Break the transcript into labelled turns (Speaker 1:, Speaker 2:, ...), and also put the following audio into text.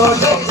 Speaker 1: Lord,